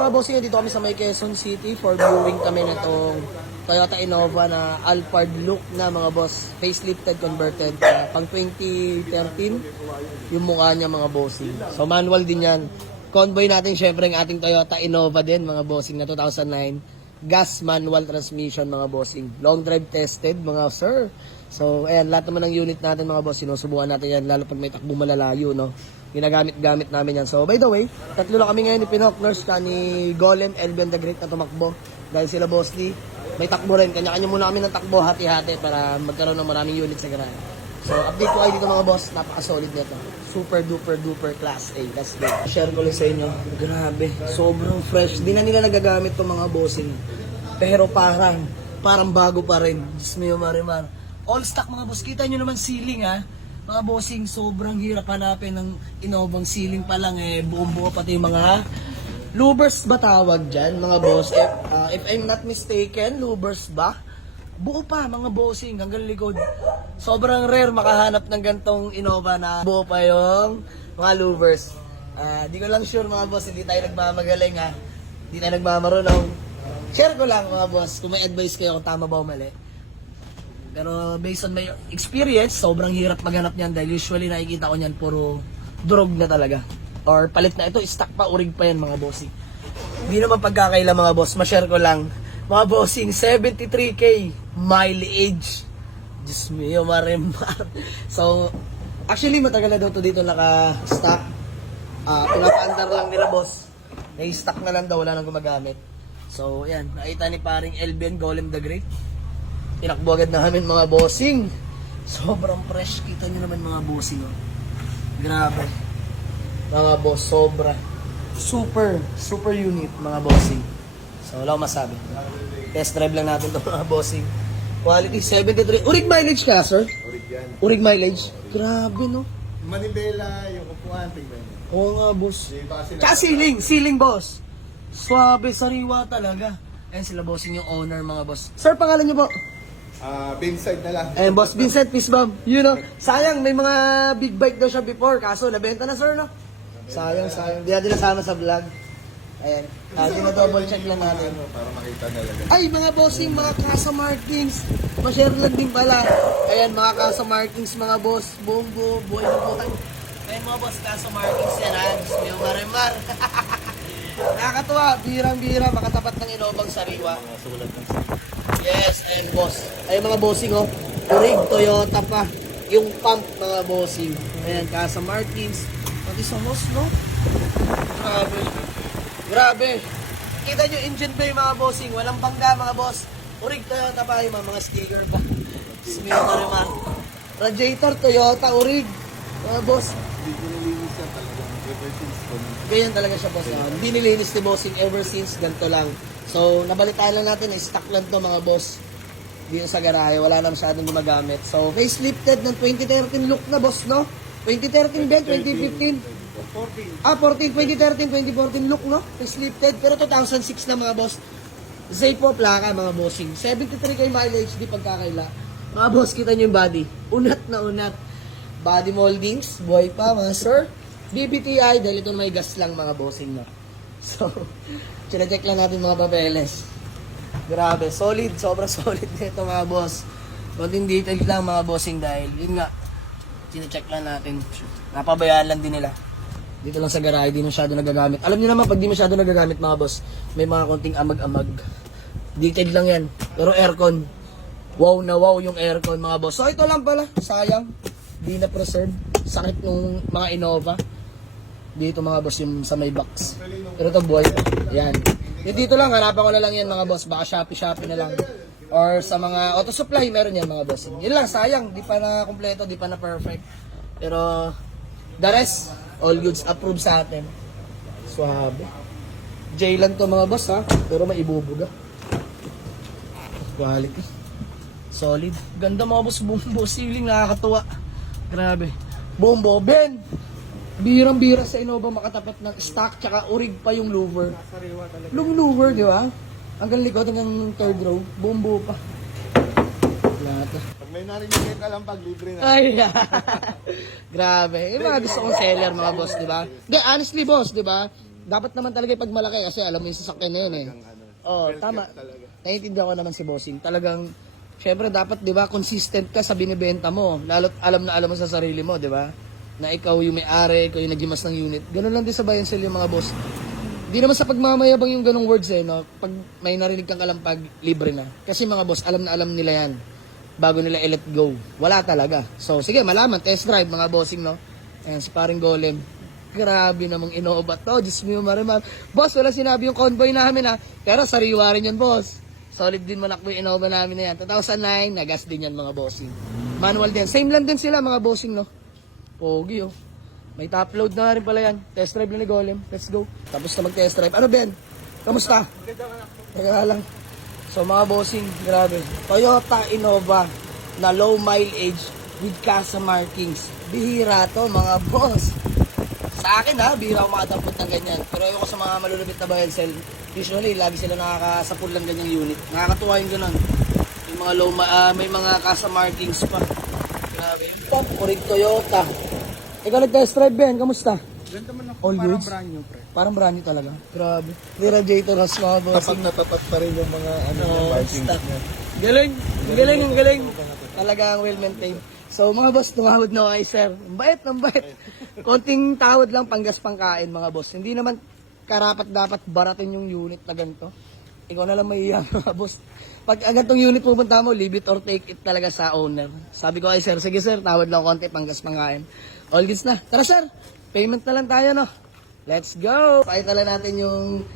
mga bossing, dito kami sa may Quezon City for viewing kami na itong Toyota Innova na Alphard look na mga boss. Facelifted, converted. Pang 2013, yung mukha niya mga bossing. So manual din yan. Convoy natin syempre ang ating Toyota Innova din mga bossing na 2009. Gas manual transmission mga bossing. Long drive tested mga sir. So ayan, lahat naman ng unit natin mga boss, sinusubukan natin yan lalo pag may takbo malalayo, no? Ginagamit-gamit namin yan. So, by the way, tatlo lang kami ngayon ni Pinok Nurse, ni Golem, Elben the Great na tumakbo. Dahil sila Boss Lee, may takbo rin. Kanya-kanya muna kami ng takbo, hati-hati para magkaroon ng maraming unit sa garahe. So, update ko kayo dito mga boss. Napaka-solid nito. Super duper duper class A. Let's go. Share ko lang sa inyo. Grabe. Sobrang fresh. Di na nila nagagamit itong mga bossing. Pero parang bago pa rin. Diyos mo yung marimar. All stock mga boss. Kita nyo naman ceiling ha. Mga bossing, sobrang hirap hanapin ng Innovang ceiling pa lang buong buo pati yung mga louvers ba tawag dyan mga boss? If I'm not mistaken, louvers ba? Buo pa mga bossing hanggang likod. Sobrang rare makahanap ng gantong Innova na buo pa yung mga louvers. Di ko lang sure mga boss, hindi tayo nagmamagaling ha. Hindi tayo nagmamarunong. Share ko lang mga boss kung may advice kayo kung tama ba o mali. Pero based on my experience, sobrang hirap maghanap niyan dahil usually nakikita ko niyan puro drog na talaga. Or palit na ito, stock pa, urig pa yan mga bossing. Hindi naman pagkakaila mga boss, ma-share ko lang. Mga bossing, 73k mileage. Diyos mo yung marimar. So, actually matagal na daw to dito naka-stock. Pinapa-andar lang nila boss. Nai-stock na lang daw, wala nang gumagamit. So, yan, nakita ni paring Elben Golem the Great. Tinakbo agad namin mga bossing. Sobrang fresh. Kita nyo naman mga bossing. Oh. Grabe. Mga boss, sobra. Super unit mga bossing. So, wala akong masabi. Test drive lang natin ito mga bossing. Quality 73. Urig mileage ka, sir? Urig yan. Urig mileage? Grabe, no? Manibela, yung upuan, tingnan mo. Oo nga, boss. Tsaka ceiling, boss. Swabe, sariwa talaga. Ayan sila bossing yung owner mga boss. Sir, pangalan niyo po? Vincent na lang. Ayan, Boss Vincent, peace bomb. You know, sayang, may mga big bike daw siya before, kaso nabenta na sir, no? Sayang. Di natin nasama sa vlog. Ayan, double check lang natin. Para makita talaga. Ay, mga bossing, mga Casa Martins. Ma-share lang din pala. Ayan, mga Casa Martins, mga boss. Buong buhay na buhay. Ayan, mga boss, Casa Martins yan, ha? Gusto nyo marimar. Nakakatuwa, birang-bira, makatapat ng Innovang sariwa. Mga sulat ng Yes, ayan boss. Ayan mga bossing oh. Urig, Toyota pa. Yung pump mga bossing. Ayan, Casa Martins. Pati sa host, no? Grabe. Kita nyo, engine bay mga bossing. Walang bangga mga boss. Urig, Toyota pa. Yung mga sticker pa. Smith na rin man. Radiator, Toyota, urig. Mga boss. Hindi ko nilinis yan talaga. Ever since Ganyan talaga siya boss. Hindi nilinis ni bossing ever since. Ganito lang. So, nabalitaan lang natin, stock lang to mga boss. Dito sa garahe, wala na masyadong gumagamit. So, facelifted ng 2013 look na boss, no? 2013 ba? 2015? 14, 2013, 2014 look, no? Facelifted, pero 2006 na mga boss. Zaypo plaka mga bossing. 73k mileage, di pagkakaila. Mga boss, kita nyo yung body. Unat na unat. Body moldings, buhay pa mga sir. BBTI, dahil ito may gas lang mga bossing, no? So, check lang natin mga papeles. Grabe, solid, sobrang solid nito mga boss. Konting details lang mga bossing dahil yun nga, check lang natin. Napabayaan lang din nila. Dito lang sa garahe, di masyado nagagamit. Alam niyo naman, pag di masyado nagagamit mga boss, may mga konting amag-amag. Detail lang yan. Pero aircon, wow na wow yung aircon mga boss. So ito lang pala, sayang. Di na preserve. Sakit nung mga Innova. Dito mga boss yung sa may box. Pero ito buhay. Yan. Yung dito lang, hanapan ko na lang yan mga boss. Baka Shopee na lang. Or sa mga auto supply, meron yan mga boss. Yun lang, sayang. Di pa na kompleto, di pa na perfect. Pero, the rest, all goods approved sa atin. Swabe. J lang to mga boss ha. Pero may ibubuga. Quality. Solid. Ganda mga boss. Bumbo ceiling, nakakatuwa. Grabe. Bumbo. Ben! Birang-bira sa Innova makatapat ng stock tsaka urig pa yung louver. Long louver, di ba? Hanggang likod, hanggang third row. Bumbo pa. Lahat. Pag may narinig ka lang pag libre na. Ay, grabe. Yung mga gusto kong seller mga boss, di ba? Honestly boss, di ba? dapat naman talaga pag malaki kasi alam mo yung sasakyan na yun eh. Oo, tama. Talaga. Naiintindihan ko naman si Bossing. Talagang, syempre dapat, di ba, consistent ka sa binibenta mo. Lalo't alam na alam mo sa sarili mo, di ba? Na ikaw yung may-ari, ikaw yung nagimas ng unit. Ganun lang din sa buy and sell yung mga boss. Di naman sa pagmamayabang yung ganung words eh, no? Pag may narinig kang kalampag, libre na. Kasi mga boss, alam na alam nila yan. Bago nila i-let go. Wala talaga. So, sige, malaman, test drive, mga bossing, no? Ayan, si paring Golem. Grabe namang Innova to. Diyos mo, marimar. Boss, wala sinabi yung convoy namin, ha? Pero sariwa rin yun, boss. Solid din manakbo yung Innova namin na yan. 2009, nagas din yan, mga bossing. Manual din. Same lang din sila, mga bossing, no? Pogi, oh. May top load na rin pala yan. Test drive na ni Golem. Let's go. Tapos na mag-test drive. Ano, Ben? Kamusta? Teka lang. So, mga bossing, grabe. Toyota Innova na low mileage with casa markings. Bihira to, mga boss. Sa akin, ha, bihira ako makadampot ng ganyan. Pero ayoko sa mga malulupit na buy and sell. Usually, lagi sila nakakasapul lang ganyang unit. Nakakatuwa yung ganun. Yung mga low, may mga casa markings pa. Grabe. Top, Purig Toyota. Ikaw nag-test drive, Ben. Kamusta? Ganda man ako. All Parang goods? brand new, pre. Parang brand new talaga. Grabe. May radiator has mga boss. Tapat na tapat pa rin yung mga markings stock. niya. Galing. Ang galing, ang galing. Talagang well-maintained. So mga boss, tumawad na ako kay sir. Ang bait, ang bait. Konting tawad lang, panggas pangkain mga boss. Hindi naman karapat dapat baratin yung unit na ganito. Ikaw na lang mahiya mga boss. Pag agad tong unit pupunta mo, leave it or take it talaga sa owner. Sabi ko kay sir, sige sir, tawad lang konti, panggas pangkain. All goods na. Tara sir, payment na lang tayo, no? Let's go! Pakita lang natin yung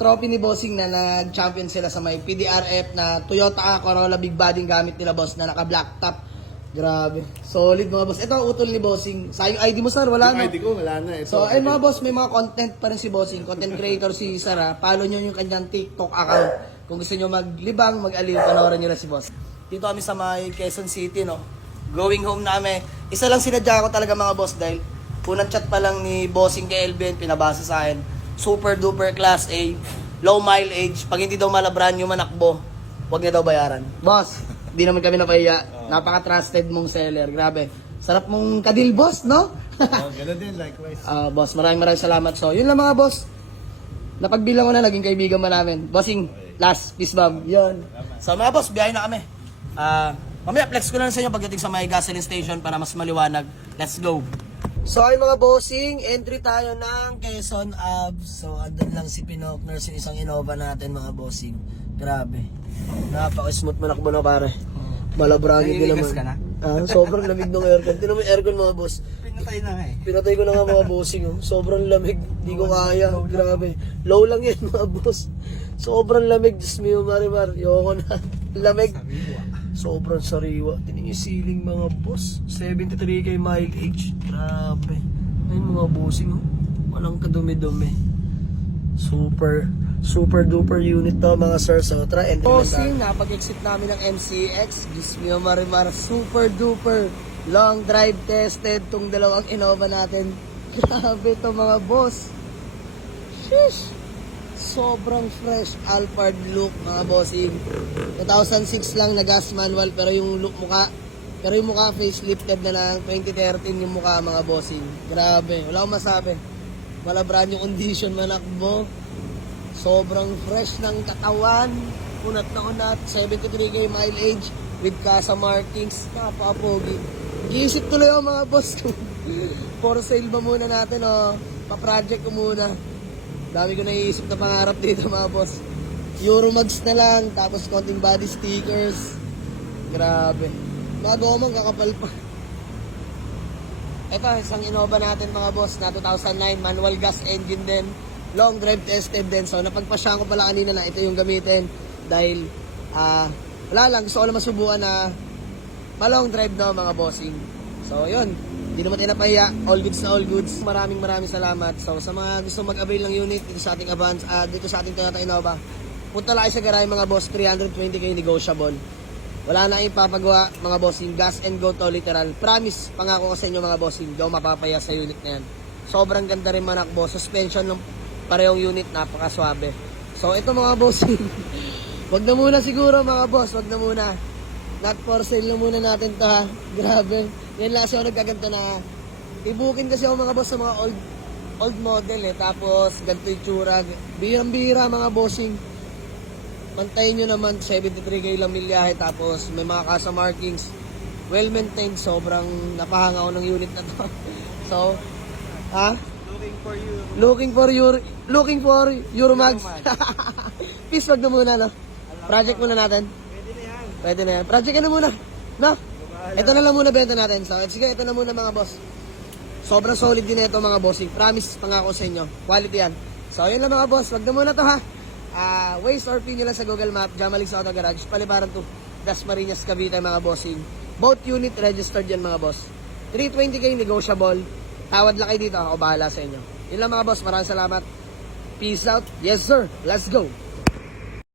trophy ni Bossing na nag-champion sila sa may PDRF na Toyota Corolla Big Body gamit nila, boss, na naka-black top. Grabe. Solid mga boss. Ito ang utol ni Bossing. Sa yung ID mo, sir, wala Yung na. ID ko, wala na. Ito, So, ayun mga boss, may mga content pa rin si Bossing. Content creator si Sara. Follow nyo yung kanyang TikTok account. Kung gusto nyo maglibang, mag-aliw, panoorin nyo na si Boss. Dito kami sa may Quezon City, no? Going home na kami. Isa lang sinadya ko talaga mga boss dahil unang chat pa lang ni Bossing kay Elvin, pinabasa sa akin. Super duper class A, low mileage. Pag hindi daw malabran yung manakbo, huwag niya daw bayaran. Boss, di naman kami napahiya. Napaka-trusted mong seller. Grabe. Sarap mong kadil, boss, no? Ganun din, likewise. Boss, maraming salamat. So, yun lang mga boss. Napagbilang ko na, naging kaibigan mo namin. Bossing, last, peace bomb. Yun. So, mga boss, biyahe na kami. Mamaya, flex ko na sa inyo pagdating sa may gasoline station para mas maliwanag. Let's go. So, ay mga bossing, entry tayo ng Quezon Ave. So, andun lang si Pinokner, yung isang Innova natin mga bossing. Grabe. Napaka-smooth manakbo na pare. Malabragi din naman. Ka na? Sobrang lamig ng aircon. Tinan mo yung aircon mga boss. Pinatay na nga eh. Pinatay ko na nga mga bossing. Oh. Sobrang lamig. Di ko kaya. Grabe. Low lang yan mga boss. Sobrang lamig. Diyos mo marimar. Yoko na. Lamig. Sobrang sariwa. Tinan yung ceiling mga boss. 73k mileage. Grabe. Ayun mga bossing. Oh. Walang kadumi-dumi. Super duper unit to mga sir. So try and bossing, napag-exit namin ng MCX. Gismio Marimar, super duper long drive tested tong dalawang Innova natin. Grabe to mga boss. Sheesh. Sobrang fresh Alphard look mga bossing. 2006 lang na gas manual pero yung look yung mukha facelifted na lang. 2013 yung mukha mga bossing. Grabe, wala akong masabi. Wala brand yung condition manakbo. Sobrang fresh ng katawan. Unat na unat. 73k mileage with casa markings. Napaka-pogi. Giisip tuloy ako mga boss. For sale ba muna natin o pa-project ko muna. Dami ko naiisip na pangarap dito mga boss. Euromags na lang. Tapos konting body stickers. Grabe. Mga gomang kakapal pa. Ito, isang Innova natin mga boss na 2009 manual gas engine din. Long drive tested din. So napagpasyahan ko pala kanina na ito yung gamitin. Dahil wala lang, gusto ko lang masubukan na ma-long drive na mga bossing. So yun, hindi naman tayo napahiya. All goods na all goods. Maraming salamat. So sa mga gusto mag-avail ng unit dito sa ating Avance, dito sa ating Toyota Innova, punta lang kayo sa garahe mga boss. 320k negotiable. Wala na ipapagawa mga bossing. Gas and go to literal. Promise, pangako ko sa inyo mga bossing, di ako mapapaya sa unit na yan. Sobrang ganda rin manakbo. Suspension ng parehong unit, napakaswabe. So ito mga bossing, wag na muna siguro mga boss, wag na muna. Not for sale na muna natin to ha. Grabe. Yan lang kasi ako nagkaganto na i-bookin kasi ako mga boss sa mga old model eh. Tapos, ganito yung tsura. Birang-bira mga bossing. Pantayin nyo naman, 73k lang milyahe. Tapos, may mga kasa markings. Well-maintained. Sobrang napahanga ko ng unit na to. So, ha? Looking for Euromax. Peace, wag na muna, no? Project muna natin. Pwede na yan. Project ka na muna. No? Ito na lang muna benta natin. So, sige, ito na muna mga boss. Sobrang solid din ito mga bossing. Promise, pangako sa inyo. Quality yan. So, yun lang mga boss. Wag na muna to ha. Waze or pin nyo lang sa Google Map. Jamalig sa Auto Garage. Palibaran to. Dasmariñas, Cavite mga bossing. Both unit registered yan mga boss. 320k negotiable. Tawad lang kayo dito. Ako bahala sa inyo. Yun lang mga boss. Maraming salamat. Peace out. Yes sir. Let's go.